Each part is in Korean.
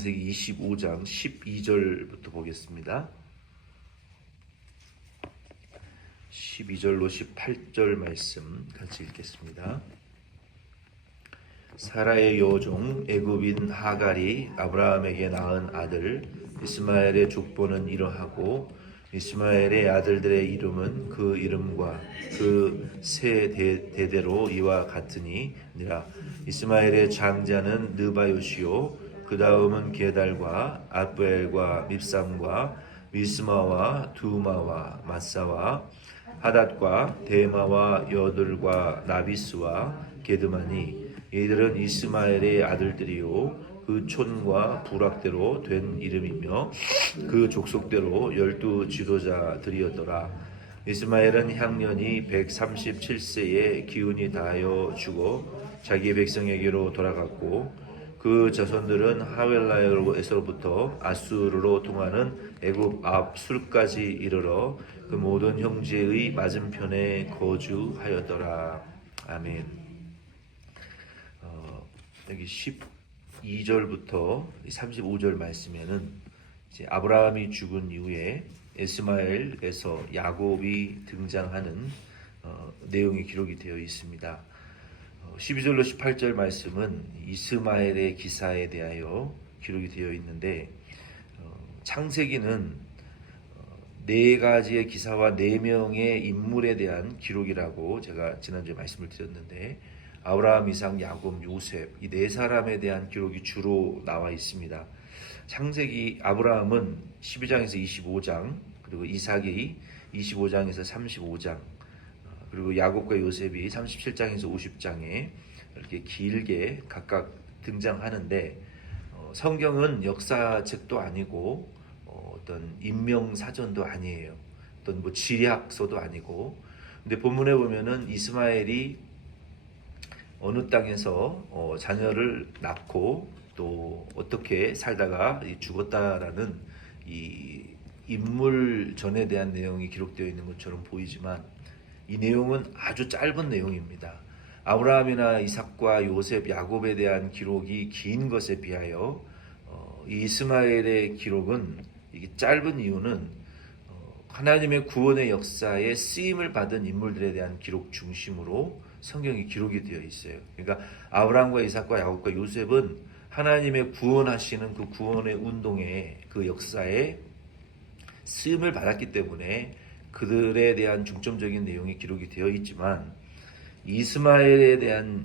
창세기 25장 12절부터 보겠습니다. 12절로 18절 말씀 같이 읽겠습니다. 사라의 여종 애굽인 하갈이 아브라함에게 낳은 아들 이스마엘의 족보는 이러하고 이스마엘의 아들들의 이름은 그 이름과 그 세 대대로 이와 같으니라. 이스마엘의 장자는 느바요시요 그 다음은 게달과 아브엘과 밉삼과 미스마와 두마와 마사와 하닷과 데마와 여들과 나비스와 게드마니 이들은 이스마엘의 아들들이요 그 촌과 부락대로 된 이름이며 그 족속대로 12 지도자들이었더라. 이스마엘은 향년이 137세에 기운이 다하여 죽어 자기 백성에게로 돌아갔고 그 자손들은 하웰라에서부터 아수르로 통하는 애굽 앞 술까지 이르러 그 모든 형제의 맞은편에 거주하였더라. 아멘. 여기 12절부터 35절 말씀에는 이제 아브라함이 죽은 이후에 이스마엘에서 야곱이 등장하는 내용이 기록이 되어 있습니다. 12절로 18절 말씀은 이스마엘의 기사에 대하여 기록이 되어 있는데 창세기는 네 가지의 기사와 네 명의 인물에 대한 기록이라고 제가 지난주에 말씀을 드렸는데 아브라함, 이삭, 야곱, 요셉 이 네 사람에 대한 기록이 주로 나와 있습니다. 창세기 아브라함은 12장에서 25장 그리고 이삭이 25장에서 35장 그리고 야곱과 요셉이 37장에서 50장에 이렇게 길게 각각 등장하는데 성경은 역사책도 아니고 어떤 인명사전도 아니에요. 어떤 뭐 지리학서도 아니고 근데 본문에 보면은 이스마엘이 어느 땅에서 자녀를 낳고 또 어떻게 살다가 죽었다라는 이 인물전에 대한 내용이 기록되어 있는 것처럼 보이지만 이 내용은 아주 짧은 내용입니다. 아브라함이나 이삭과 요셉, 야곱에 대한 기록이 긴 것에 비하여 이 이스마엘의 기록은 이게 짧은 이유는 하나님의 구원의 역사에 쓰임을 받은 인물들에 대한 기록 중심으로 성경이 기록이 되어 있어요. 그러니까 아브라함과 이삭과 야곱과 요셉은 하나님의 구원하시는 그 구원의 운동에 그 역사에 쓰임을 받았기 때문에 그들에 대한 중점적인 내용이 기록이 되어 있지만 이스마엘에 대한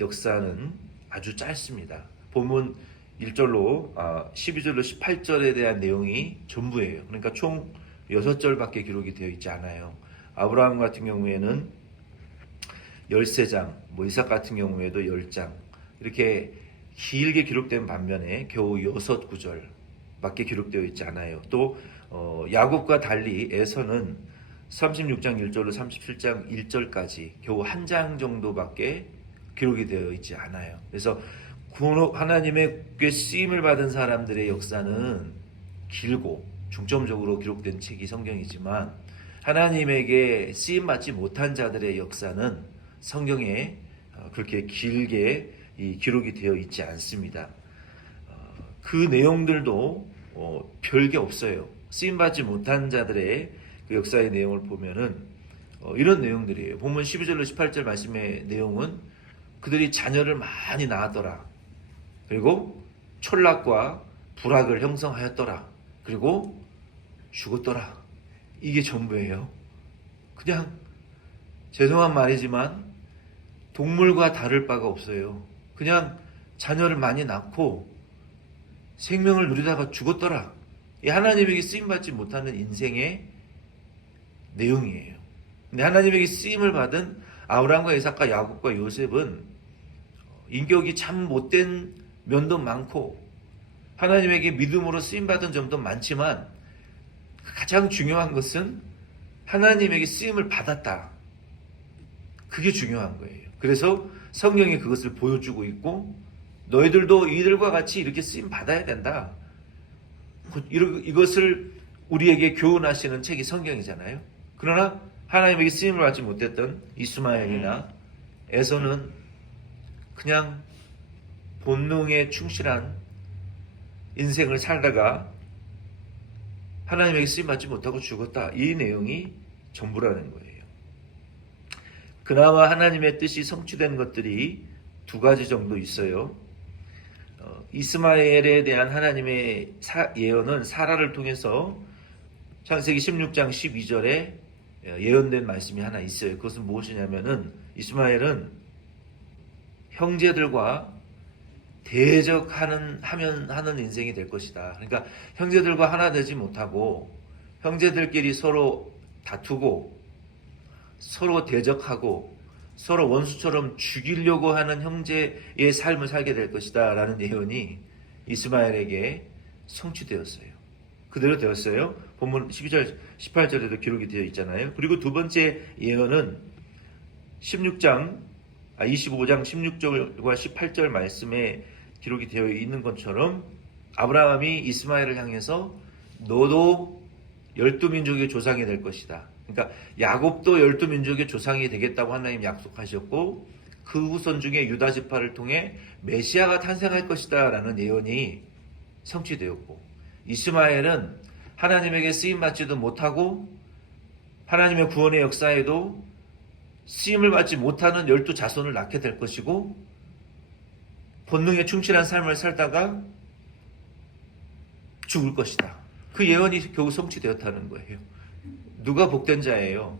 역사는 아주 짧습니다. 본문 1절로 12절로 18절에 대한 내용이 전부예요. 그러니까 총 6절밖에 기록이 되어 있지 않아요. 아브라함 같은 경우에는 13장, 이삭 같은 경우에도 10장 이렇게 길게 기록된 반면에 겨우 6구절밖에 기록되어 있지 않아요. 또 야곱과 달리 에서는 36장 1절로 37장 1절까지 겨우 한 장 정도밖에 기록이 되어 있지 않아요. 그래서 하나님의 쓰임을 받은 사람들의 역사는 길고 중점적으로 기록된 책이 성경이지만 하나님에게 쓰임받지 못한 자들의 역사는 성경에 그렇게 길게 기록이 되어 있지 않습니다. 그 내용들도 별게 없어요. 쓰임받지 못한 자들의 그 역사의 내용을 보면은 이런 내용들이에요. 본문 12절로 18절 말씀의 내용은 그들이 자녀를 많이 낳았더라. 그리고 촌락과 부락을 형성하였더라. 그리고 죽었더라. 이게 전부예요. 그냥 죄송한 말이지만 동물과 다를 바가 없어요. 그냥 자녀를 많이 낳고 생명을 누리다가 죽었더라. 이 하나님에게 쓰임받지 못하는 인생의 내용이에요. 근데 하나님에게 쓰임을 받은 아브라함과 이삭과 야곱과 요셉은 인격이 참 못된 면도 많고 하나님에게 믿음으로 쓰임받은 점도 많지만 가장 중요한 것은 하나님에게 쓰임을 받았다. 그게 중요한 거예요. 그래서 성경이 그것을 보여주고 있고 너희들도 이들과 같이 이렇게 쓰임 받아야 된다. 이것을 우리에게 교훈하시는 책이 성경이잖아요. 그러나 하나님에게 쓰임을 받지 못했던 이스마엘이나 에서는 그냥 본능에 충실한 인생을 살다가 하나님에게 쓰임받지 못하고 죽었다. 이 내용이 전부라는 거예요. 그나마 하나님의 뜻이 성취된 것들이 두 가지 정도 있어요. 이스마엘에 대한 하나님의 예언은 사라를 통해서 창세기 16장 12절에 예언된 말씀이 하나 있어요. 그것은 무엇이냐면은 이스마엘은 형제들과 하는 인생이 될 것이다. 그러니까 형제들과 하나 되지 못하고 형제들끼리 서로 다투고 서로 대적하고 서로 원수처럼 죽이려고 하는 형제의 삶을 살게 될 것이다 라는 예언이 이스마엘에게 성취되었어요. 그대로 되었어요. 본문 12절, 18절에도 기록이 되어 있잖아요. 그리고 두 번째 예언은 25장 16절과 18절 말씀에 기록이 되어 있는 것처럼 아브라함이 이스마엘을 향해서 너도 12민족의 조상이 될 것이다. 그러니까 야곱도 12민족의 조상이 되겠다고 하나님 약속하셨고 그 후손 중에 유다 지파를 통해 메시아가 탄생할 것이다 라는 예언이 성취되었고 이스마엘은 하나님에게 쓰임받지도 못하고 하나님의 구원의 역사에도 쓰임을 받지 못하는 12자손을 낳게 될 것이고 본능에 충실한 삶을 살다가 죽을 것이다. 그 예언이 겨우 성취되었다는 거예요. 누가 복된 자예요?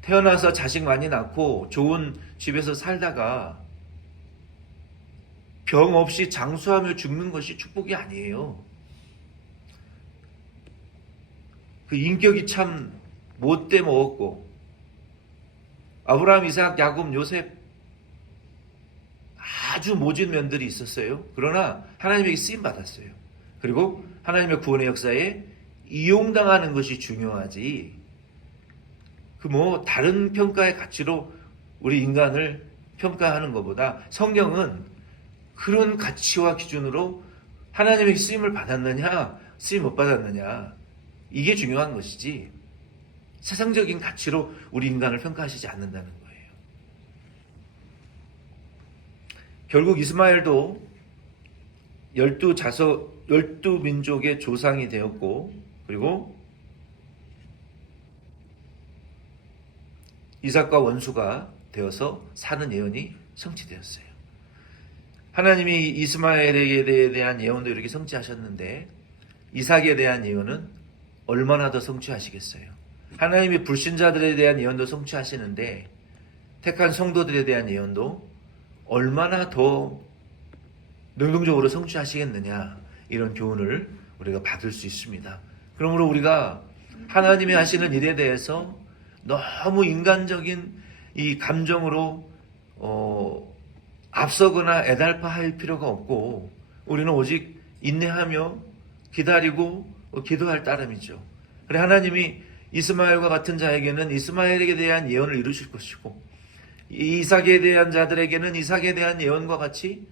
태어나서 자식 많이 낳고 좋은 집에서 살다가 병 없이 장수하며 죽는 것이 축복이 아니에요. 그 인격이 참 못돼 먹었고 아브라함, 이삭, 야곱, 요셉 아주 모진 면들이 있었어요. 그러나 하나님에게 쓰임 받았어요. 그리고 하나님의 구원의 역사에 이용당하는 것이 중요하지. 다른 평가의 가치로 우리 인간을 평가하는 것보다 성경은 그런 가치와 기준으로 하나님에게 쓰임을 받았느냐, 쓰임 못 받았느냐 이게 중요한 것이지. 세상적인 가치로 우리 인간을 평가하시지 않는다는 거예요. 결국 이스마엘도 12민족의 조상이 되었고 그리고 이삭과 원수가 되어서 사는 예언이 성취되었어요. 하나님이 이스마엘에 대한 예언도 이렇게 성취하셨는데 이삭에 대한 예언은 얼마나 더 성취하시겠어요? 하나님이 불신자들에 대한 예언도 성취하시는데 택한 성도들에 대한 예언도 얼마나 더 능동적으로 성취하시겠느냐 이런 교훈을 우리가 받을 수 있습니다. 그러므로 우리가 하나님이 하시는 일에 대해서 너무 인간적인 이 감정으로 앞서거나 애달파할 필요가 없고 우리는 오직 인내하며 기다리고 기도할 따름이죠. 그래 하나님이 이스마엘과 같은 자에게는 이스마엘에게 대한 예언을 이루실 것이고 이삭에 대한 자들에게는 이삭에 대한 예언과 같이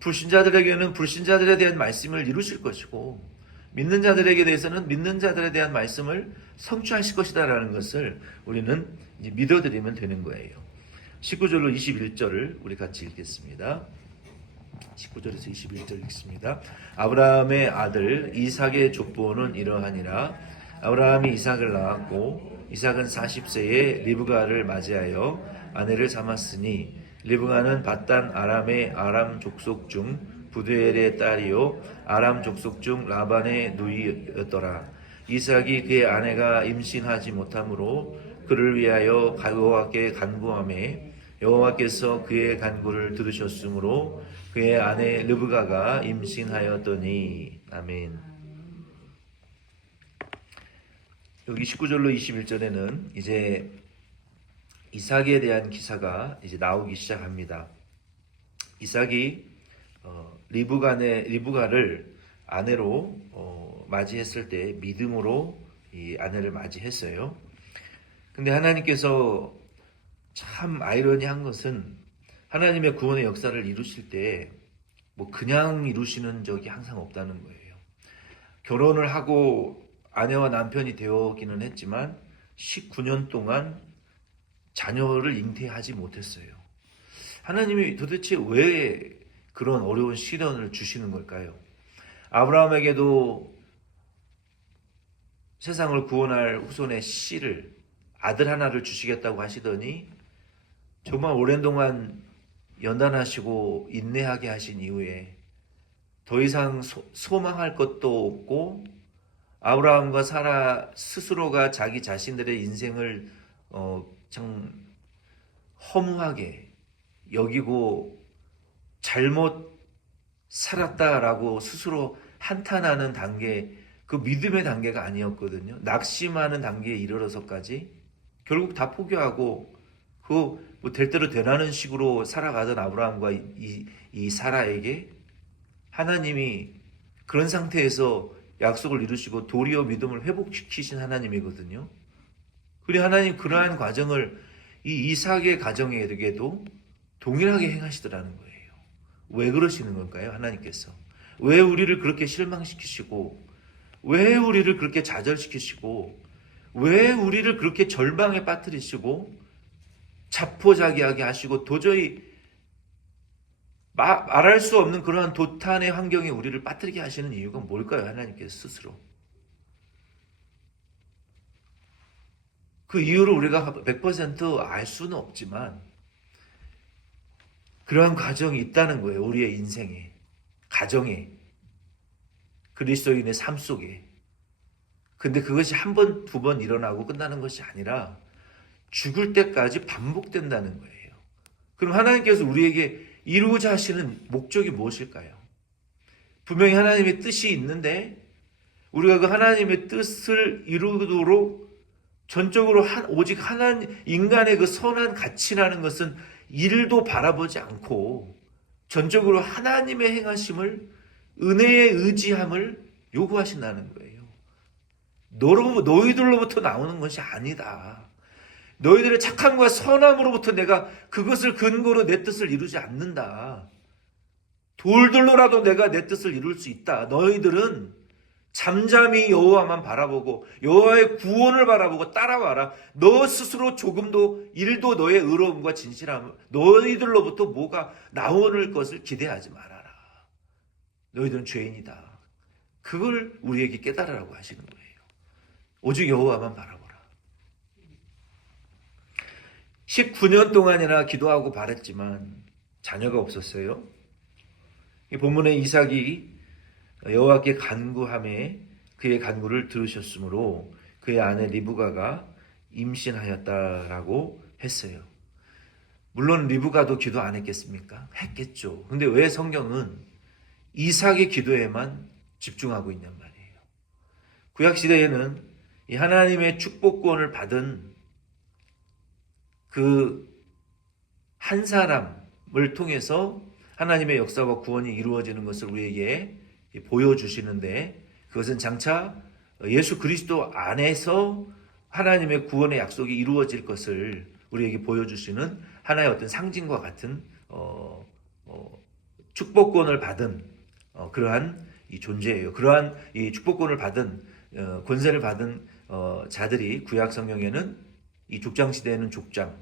불신자들에게는 불신자들에 대한 말씀을 이루실 것이고 믿는 자들에게 대해서는 믿는 자들에 대한 말씀을 성취하실 것이다라는 것을 우리는 믿어드리면 되는 거예요. 19절로 21절을 우리 같이 읽겠습니다. 19절에서 21절 읽습니다. 아브라함의 아들 이삭의 족보는 이러하니라. 아브라함이 이삭을 낳았고 이삭은 40세에 리브가를 맞이하여 아내를 삼았으니 리브가는 밧단 아람의 아람 족속 중 부두엘의 딸이요 아람 족속 중 라반의 누이였더라. 이삭이 그의 아내가 임신하지 못하므로 그를 위하여 여호와께 간구하매 여호와께서 그의 간구를 들으셨으므로 그의 아내 르브가가 임신하였더니. 아멘. 여기 19절로 21절에는 이제 이삭에 대한 기사가 이제 나오기 시작합니다. 이삭이 리브가를 아내로 맞이했을 때 믿음으로 이 아내를 맞이했어요. 근데 하나님께서 참 아이러니한 것은 하나님의 구원의 역사를 이루실 때 그냥 이루시는 적이 항상 없다는 거예요. 결혼을 하고 아내와 남편이 되었기는 했지만 19년 동안 자녀를 잉태하지 못했어요. 하나님이 도대체 왜 그런 어려운 시련을 주시는 걸까요? 아브라함에게도 세상을 구원할 후손의 씨를, 아들 하나를 주시겠다고 하시더니 정말 오랜 동안 연단하시고 인내하게 하신 이후에 더 이상 소망할 것도 없고 아브라함과 사라 스스로가 자기 자신들의 인생을 참 허무하게 여기고 잘못 살았다라고 스스로 한탄하는 단계, 그 믿음의 단계가 아니었거든요. 낙심하는 단계에 이르러서까지 결국 다 포기하고 될 대로 되라는 식으로 살아가던 아브라함과 이 사라에게 하나님이 그런 상태에서 약속을 이루시고 도리어 믿음을 회복시키신 하나님이거든요. 그리고 하나님 그러한 과정을 이 이삭의 가정에게도 동일하게 행하시더라는 거예요. 왜 그러시는 걸까요? 하나님께서 왜 우리를 그렇게 실망시키시고, 왜 우리를 그렇게 좌절시키시고, 왜 우리를 그렇게 절망에 빠뜨리시고 자포자기하게 하시고 도저히 말할 수 없는 그러한 도탄의 환경에 우리를 빠뜨리게 하시는 이유가 뭘까요? 하나님께서 스스로. 그 이유를 우리가 100%알 수는 없지만 그러한 과정이 있다는 거예요. 우리의 인생에, 가정에, 그리스도인의 삶 속에. 근데 그것이 한 번, 두 번 일어나고 끝나는 것이 아니라 죽을 때까지 반복된다는 거예요. 그럼 하나님께서 우리에게 이루고자 하시는 목적이 무엇일까요? 분명히 하나님의 뜻이 있는데 우리가 그 하나님의 뜻을 이루도록 전적으로 오직 인간의 그 선한 가치라는 것은 일도 바라보지 않고 전적으로 하나님의 행하심을, 은혜의 의지함을 요구하신다는 거예요. 너희들로부터 나오는 것이 아니다. 너희들의 착함과 선함으로부터 내가 그것을 근거로 내 뜻을 이루지 않는다. 돌들로라도 내가 내 뜻을 이룰 수 있다. 너희들은 잠잠히 여호와만 바라보고 여호와의 구원을 바라보고 따라와라. 너 스스로 조금도 일도 너의 의로움과 진실함, 너희들로부터 뭐가 나오는 것을 기대하지 말아라. 너희들은 죄인이다. 그걸 우리에게 깨달으라고 하시는 거예요. 오직 여호와만 바라보라. 19년 동안이나 기도하고 바랬지만 자녀가 없었어요. 본문에 이삭이 여호와께 간구함에 그의 간구를 들으셨으므로 그의 아내 리브가가 임신하였다라고 했어요. 물론 리브가도 기도 안 했겠습니까? 했겠죠. 근데 왜 성경은 이삭의 기도에만 집중하고 있냔 말이에요. 구약시대에는 이 하나님의 축복권을 받은 그 한 사람을 통해서 하나님의 역사와 구원이 이루어지는 것을 우리에게 보여주시는데, 그것은 장차 예수 그리스도 안에서 하나님의 구원의 약속이 이루어질 것을 우리에게 보여주시는 하나의 어떤 상징과 같은 축복권을 받은 그러한 이 존재예요. 그러한 이 축복권을 받은 권세를 받은 자들이 구약 성경에는 이 족장 시대에는 족장,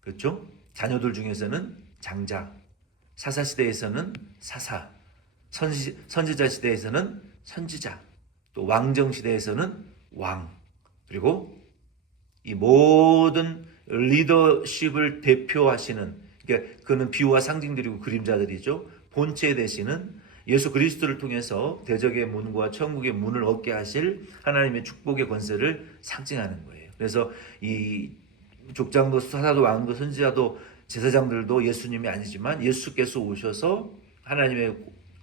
그렇죠? 자녀들 중에서는 장자, 사사 시대에서는 사사, 선지자 시대에서는 선지자, 또 왕정 시대에서는 왕, 그리고 이 모든 리더십을 대표하시는, 그러니까 그는 비유와 상징들이고 그림자들이죠. 본체 되시는 예수 그리스도를 통해서 대적의 문과 천국의 문을 얻게 하실 하나님의 축복의 권세를 상징하는 거예요. 그래서 이 족장도 사사도 왕도 선지자도 제사장들도 예수님이 아니지만 예수께서 오셔서 하나님의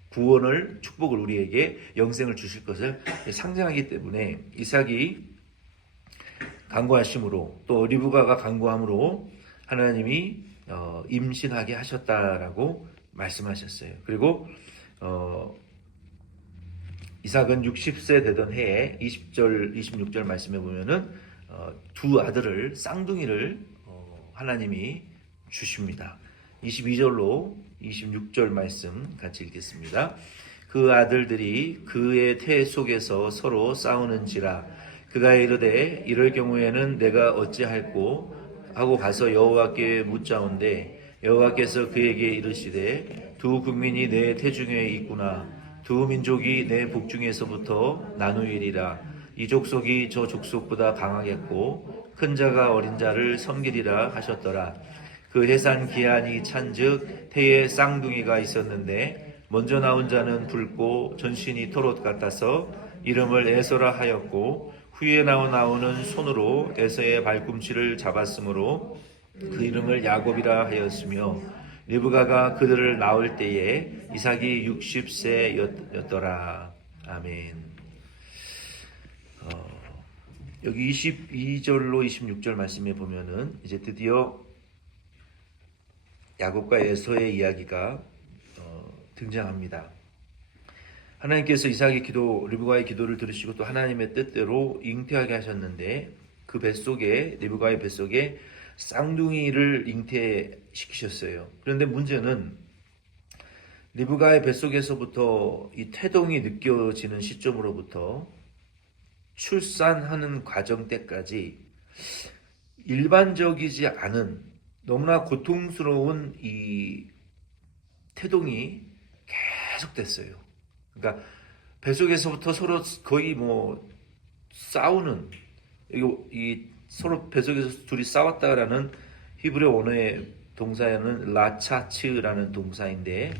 구원을, 축복을 우리에게 영생을 주실 것을 상징하기 때문에 이삭이 간구하심으로 또 리브가가 간구함으로 하나님이 임신하게 하셨다라고 말씀하셨어요. 그리고 이삭은 60세 되던 해에 20절 26절 말씀해 보면은 두 아들을, 쌍둥이를 하나님이 주십니다. 22절로 26절 말씀 같이 읽겠습니다. 그 아들들이 그의 태 속에서 서로 싸우는지라 그가 이르되 이럴 경우에는 내가 어찌할꼬 하고 가서 여호와께 묻자온대 여호와께서 그에게 이르시되 두 국민이 내 태중에 있구나 두 민족이 내 북중에서부터 나누이리라. 이 족속이 저 족속보다 강하겠고 큰 자가 어린 자를 섬기리라 하셨더라. 그 해산 기한이 찬즉 태에 쌍둥이가 있었는데 먼저 나온 자는 붉고 전신이 토롯 같아서 이름을 에서라 하였고 후에 나오는 손으로 에서의 발꿈치를 잡았으므로 그 이름을 야곱이라 하였으며 리브가가 그들을 낳을 때에 이삭이 60세였더라. 아멘. 여기 22절로 26절 말씀에 보면은 이제 드디어 야곱과 에서의 이야기가 등장합니다. 하나님께서 이삭의 기도, 리브가의 기도를 들으시고 또 하나님의 뜻대로 잉태하게 하셨는데 그 뱃속에, 리브가의 뱃속에 쌍둥이를 잉태시키셨어요. 그런데 문제는 리브가의 뱃속에서부터 이 태동이 느껴지는 시점으로부터 출산하는 과정 때까지 일반적이지 않은 너무나 고통스러운 이 태동이 계속됐어요. 그러니까 뱃속에서부터 서로 거의 뭐 싸우는, 이 서로 뱃속에서 둘이 싸웠다라는 히브리 언어의 동사는 라차츠라는 동사인데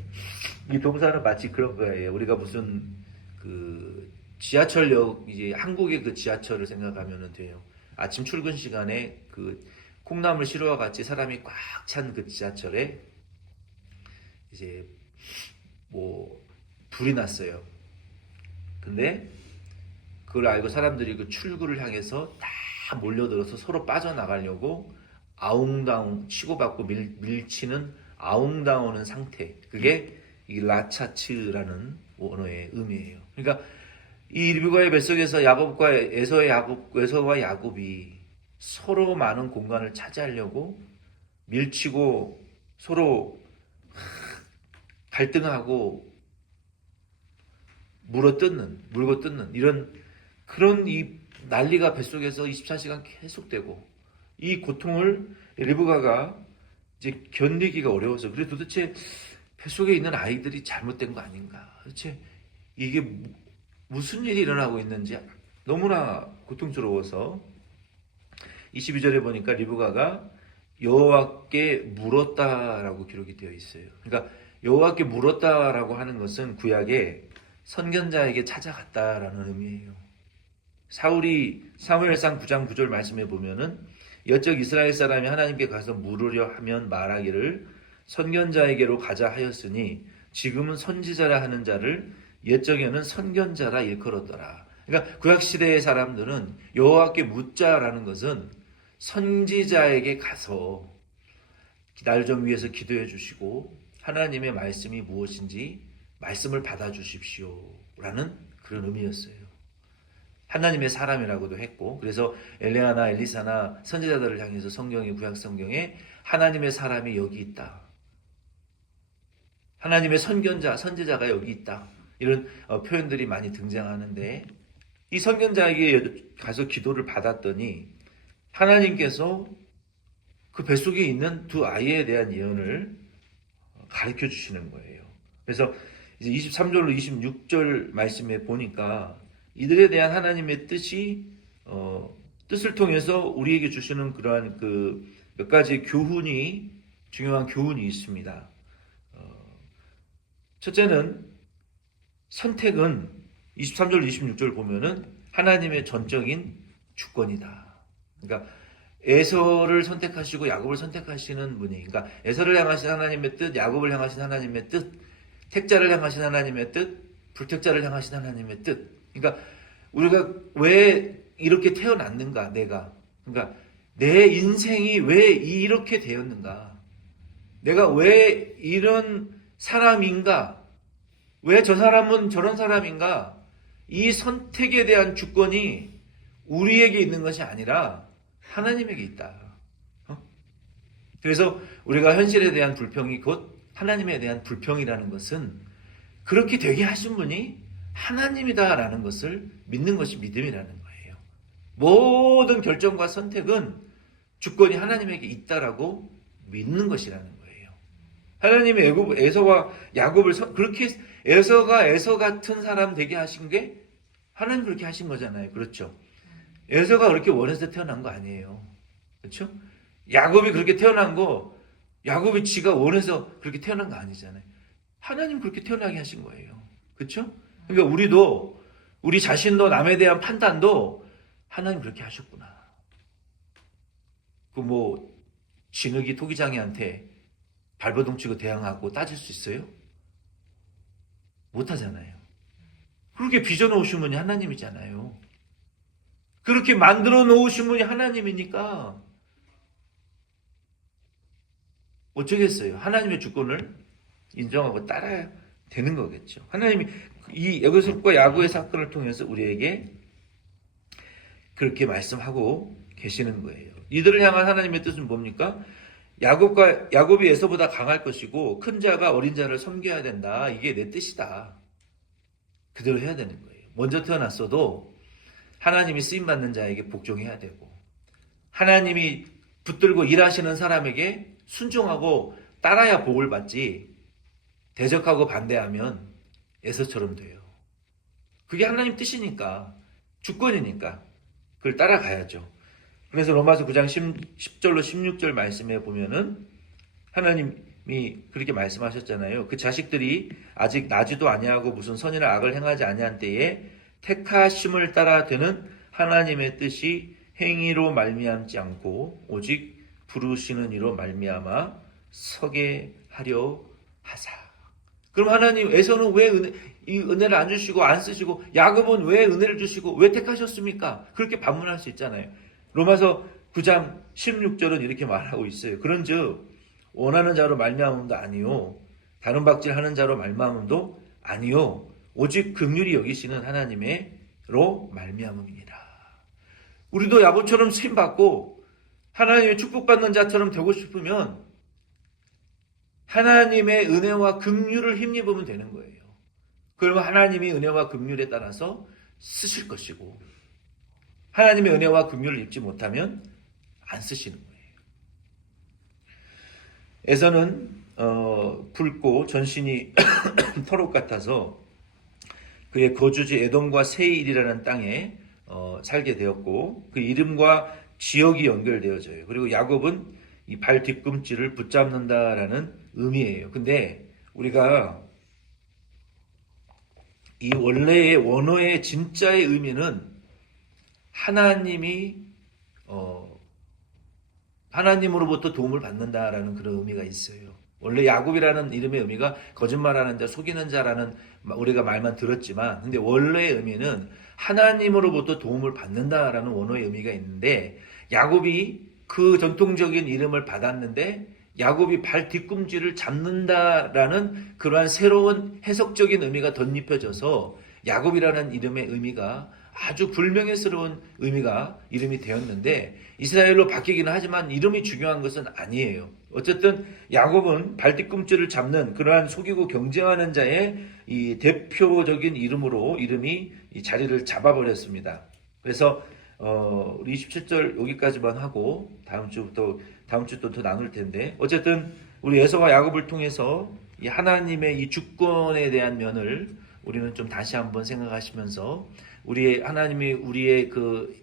이 동사는 마치 그런 거예요. 우리가 무슨 그 지하철역, 이제 한국의 그 지하철을 생각하면 돼요. 아침 출근 시간에 그 콩나물 시루와 같이 사람이 꽉 찬 그 지하철에 이제 뭐 불이 났어요. 근데 그걸 알고 사람들이 그 출구를 향해서 다 몰려들어서 서로 빠져나가려고 아웅다웅 치고받고 밀치는 아웅다웅하는 상태. 그게 이 라차츠라는 언어의 의미예요. 그러니까 이 리브가의 뱃속에서 야곱과 에서와 야곱이 서로 많은 공간을 차지하려고 밀치고 서로 갈등하고 물고 뜯는 이런 그런 이 난리가 뱃속에서 24시간 계속되고 이 고통을 리브가가 이제 견디기가 어려워서 그래 도대체 뱃속에 있는 아이들이 잘못된 거 아닌가? 도대체 이게 무슨 일이 일어나고 있는지 너무나 고통스러워서 22절에 보니까 리브가가 여호와께 물었다라고 기록이 되어 있어요. 그러니까 여호와께 물었다라고 하는 것은 구약에 선견자에게 찾아갔다라는 의미예요. 사무엘상 9장 9절 말씀에 보면은 여적 이스라엘 사람이 하나님께 가서 물으려 하면 말하기를 선견자에게로 가자 하였으니 지금은 선지자라 하는 자를 옛적에는 선견자라 일컬었더라. 그러니까 구약 시대의 사람들은 여호와께 묻자라는 것은 선지자에게 가서 날 좀 위해서 기도해 주시고 하나님의 말씀이 무엇인지 말씀을 받아 주십시오라는 그런 의미였어요. 하나님의 사람이라고도 했고, 그래서 엘레아나 엘리사나 선지자들을 향해서 성경의 구약 성경에 하나님의 사람이 여기 있다. 하나님의 선견자, 선지자가 여기 있다. 이런 표현들이 많이 등장하는데 이 선견자에게 가서 기도를 받았더니 하나님께서 그 뱃속에 있는 두 아이에 대한 예언을 가르쳐 주시는 거예요. 그래서 이제 23절로 26절 말씀에 보니까 이들에 대한 하나님의 뜻을 통해서 우리에게 주시는 그러한 그 몇 가지 중요한 교훈이 있습니다. 첫째는 선택은 23절, 26절 보면은 하나님의 전적인 주권이다. 그러니까 에서를 선택하시고 야곱을 선택하시는 분이, 그러니까 에서를 향하신 하나님의 뜻, 야곱을 향하신 하나님의 뜻, 택자를 향하신 하나님의 뜻, 불택자를 향하신 하나님의 뜻. 그러니까 우리가 왜 이렇게 태어났는가, 내가. 그러니까 내 인생이 왜 이렇게 되었는가. 내가 왜 이런 사람인가. 왜 저 사람은 저런 사람인가. 이 선택에 대한 주권이 우리에게 있는 것이 아니라 하나님에게 있다. 그래서 우리가 현실에 대한 불평이 곧 하나님에 대한 불평이라는 것은 그렇게 되게 하신 분이 하나님이다라는 것을 믿는 것이 믿음이라는 거예요. 모든 결정과 선택은 주권이 하나님에게 있다라고 믿는 것이라는 거예요. 하나님이 에서와 야곱을 그렇게 에서가 에서 같은 사람 되게 하신 게 하나님 그렇게 하신 거잖아요. 그렇죠? 에서가 그렇게 원해서 태어난 거 아니에요. 그렇죠? 야곱이 그렇게 태어난 거 야곱이 지가 원해서 그렇게 태어난 거 아니잖아요. 하나님 그렇게 태어나게 하신 거예요. 그렇죠? 그러니까 우리도 우리 자신도 남에 대한 판단도 하나님 그렇게 하셨구나. 그 뭐 진흙이 토기장이한테 발버둥 치고 대항하고 따질 수 있어요? 못하잖아요. 그렇게 빚어놓으신 분이 하나님이잖아요. 그렇게 만들어 놓으신 분이 하나님이니까 어쩌겠어요. 하나님의 주권을 인정하고 따라야 되는 거겠죠. 하나님이 이 에고섭과 야곱의 사건을 통해서 우리에게 그렇게 말씀하고 계시는 거예요. 이들을 향한 하나님의 뜻은 뭡니까? 야곱이 에서보다 강할 것이고 큰 자가 어린 자를 섬겨야 된다. 이게 내 뜻이다. 그대로 해야 되는 거예요. 먼저 태어났어도 하나님이 쓰임받는 자에게 복종해야 되고 하나님이 붙들고 일하시는 사람에게 순종하고 따라야 복을 받지 대적하고 반대하면 에서처럼 돼요. 그게 하나님 뜻이니까 주권이니까 그걸 따라가야죠. 그래서 로마서 9장 10절로 16절 말씀에 보면은 하나님이 그렇게 말씀하셨잖아요. 그 자식들이 아직 나지도 아니하고 무슨 선이나 악을 행하지 아니한 때에 택하심을 따라 되는 하나님의 뜻이 행위로 말미암지 않고 오직 부르시는 이로 말미암아 서게 하려 하사. 그럼 하나님 에서는 왜 이 은혜를 안 주시고 안 쓰시고 야곱은 왜 은혜를 주시고 왜 택하셨습니까? 그렇게 반문할 수 있잖아요. 로마서 9장 16절은 이렇게 말하고 있어요. 그런즉 원하는 자로 말미암음도 아니요 다른 박질하는 자로 말미암음도 아니요 오직 긍휼히 여기시는 하나님의로 말미암음이니라. 우리도 야곱처럼 쓰임 받고 하나님의 축복받는 자처럼 되고 싶으면 하나님의 은혜와 긍휼을 힘입으면 되는 거예요. 그러면 하나님이 은혜와 긍휼에 따라서 쓰실 것이고 하나님의 은혜와 긍휼을 입지 못하면 안 쓰시는 거예요. 에서는 붉고 전신이 털옷 같아서 그의 거주지 에돔과 세일이라는 땅에 살게 되었고 그 이름과 지역이 연결되어져요. 그리고 야곱은 이 발 뒤꿈치를 붙잡는다라는 의미예요. 근데 우리가 이 원래의 원어의 진짜의 의미는 하나님이 하나님으로부터 도움을 받는다라는 그런 의미가 있어요. 원래 야곱이라는 이름의 의미가 거짓말하는 자, 속이는 자라는 우리가 말만 들었지만 근데 원래의 의미는 하나님으로부터 도움을 받는다라는 원어의 의미가 있는데 야곱이 그 전통적인 이름을 받았는데 야곱이 발 뒤꿈치를 잡는다라는 그러한 새로운 해석적인 의미가 덧입혀져서 야곱이라는 이름의 의미가 아주 불명예스러운 이름이 되었는데 이스라엘로 바뀌기는 하지만 이름이 중요한 것은 아니에요. 어쨌든 야곱은 발 뒤꿈치를 잡는 그러한 속이고 경쟁하는 자의 이 대표적인 이름으로 이름이 이 자리를 잡아버렸습니다. 그래서 우리 27절 여기까지만 하고 다음 주 또 더 나눌 텐데 어쨌든 우리 에서와 야곱을 통해서 이 하나님의 이 주권에 대한 면을 우리는 좀 다시 한번 생각하시면서 하나님이 우리의 그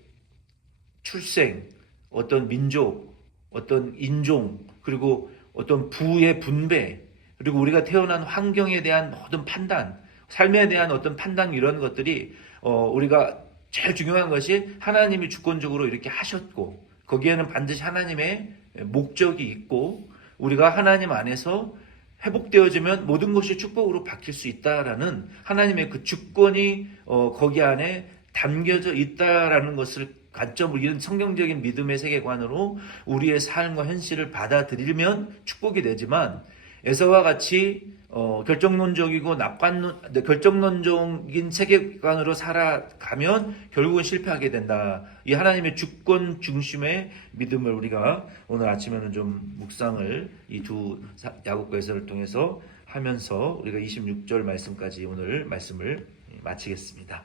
출생, 어떤 민족, 어떤 인종, 그리고 어떤 부의 분배, 그리고 우리가 태어난 환경에 대한 모든 판단, 삶에 대한 어떤 판단 이런 것들이 우리가 제일 중요한 것이 하나님이 주권적으로 이렇게 하셨고 거기에는 반드시 하나님의 목적이 있고 우리가 하나님 안에서 회복되어지면 모든 것이 축복으로 바뀔 수 있다라는 하나님의 그 주권이 거기 안에 담겨져 있다라는 것을 관점으로 이런 성경적인 믿음의 세계관으로 우리의 삶과 현실을 받아들이면 축복이 되지만 에서와 같이 결정론적이고 결정론적인 세계관으로 살아가면 결국은 실패하게 된다. 이 하나님의 주권 중심의 믿음을 우리가 오늘 아침에는 좀 묵상을 이 두 야곱과 에서를 통해서 하면서 우리가 26절 말씀까지 오늘 말씀을 마치겠습니다.